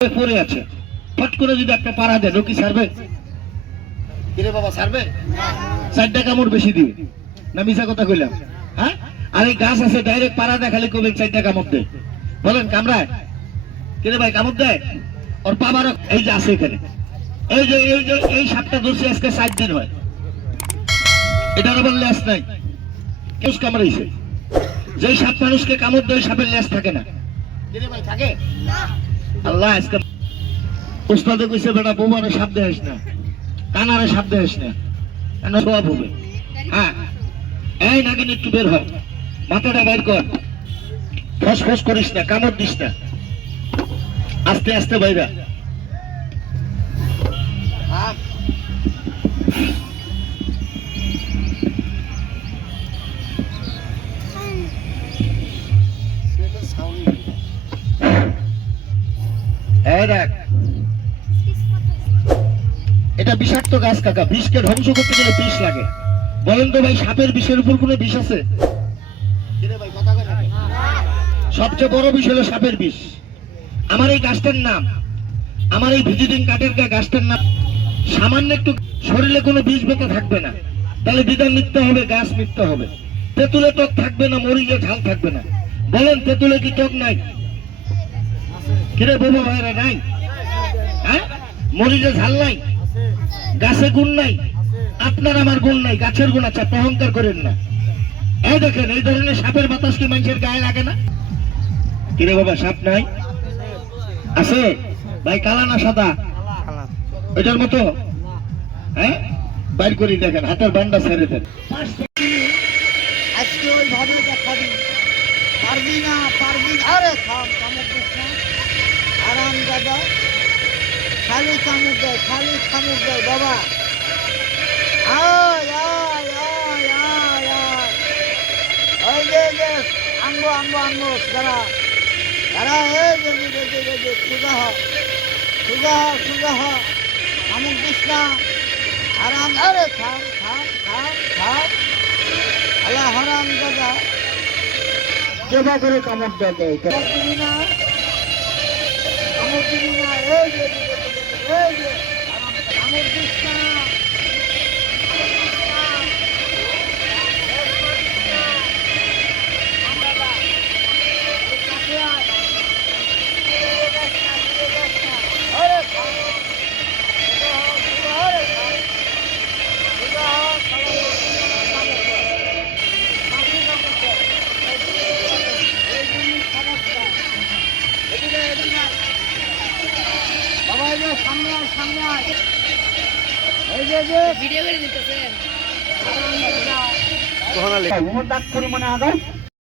পড়ে আছে, ফট করে যদি একটা পাড়া দেয় রকি ছাড়বে? কিরে বাবা ছাড়বে? 4টা কামড় বেশি দিবে না? মিছা কথা কইলাম? হ্যাঁ, আর এই গাছ আছে ডাইরেক্ট পাড়া দেয়, খালি কবেন 4টা কামড় দেয়। বলেন কামড়ায়? কিরে ভাই কামড় দেয়? ওর পাবারও এই যে আছে এখানে, এই সাপটা ধরছে আজকে 4 দিন হয়, এটার আবার লেজ নাই, কেউ কামড়াইছে। যে সাপ মানুষকে কামড় দেয় সাপের লেজ থাকে না। কিরে ভাই থাকে? আল্লাহ আজকে উস্তাদে কইছে বেটা বোমারে সাপ দেস না, কানারে সাপ দেস না, কেন সব হবে। হ্যাঁ, এই নাগিন একটু বের হয়, মাথাটা বাইর কর, ফসফস করিস না, কামড় দিস না, আস্তে আস্তে বাইরা। দেখ, এটা বিষাক্ত গাছ কাকা, বিষকে ধ্বংস করতে গেলে বিষ লাগে। বলেন তো ভাই, সাপের বিষের উপর কোনো বিষ আছে? সবচেয়ে বড় বিষ হলো সাপের বিষ। আমার এই গাছটার নাম, আমার এই ভিজিটিং কার্ডের গাছটার নাম, সামান্য একটু শরীরে কোনো বিষ বেঁকে থাকবে না, তাহলে বিধান নিতে হবে, গাছ নিতে হবে। তেঁতুলে টক থাকবে না, মরিচে ঝাল থাকবে না। বলেন তেঁতুলে কি টক নাই? কিরে বাবা ভাইরা নাই? হ্যাঁ, মরিচে ঝাল নাই, গাছে গুণ নাই, আপনার আমার গুণ নাই, গাছের গুণ আছে, অহংকার করেন না। এই দেখেন, এই ধরনের সাপের বাতাস কি মানুষের গায়ে লাগে না? কিরে বাবা সাপ নাই? আছে ভাই, কালা না সাদা? এটার মতো? হ্যাঁ, বাইর করি দেখেন, হাতের বান্ডা ছেড়ে দেন। আজকে ওইভাবে দেখাবি, পারবি না, পারবি না। আরে থাম, কামড় দিস না, আরাম দাদা, খালি কামড় দেয়, খালি কামড় দেয় বাবা। আয় আয় আয় আয় আয়, ওই যে আনবো আনবো আনবো, দাঁড়া দাঁড়া, এই যে সোজা হ, সোজা হ, সোজা হ, কামড় দিস না, আরাম। আরে থাম থাম থাম থাম, আল্লাহ হারাম দাদা, কেবা করে কামড় দেয়? কামড় দিবি না, কামড় দিবি না, এই যে কামড় দিস না। ভিডিও করে দিতেছেন। মোহাম্মদ পরিমাণে আগায়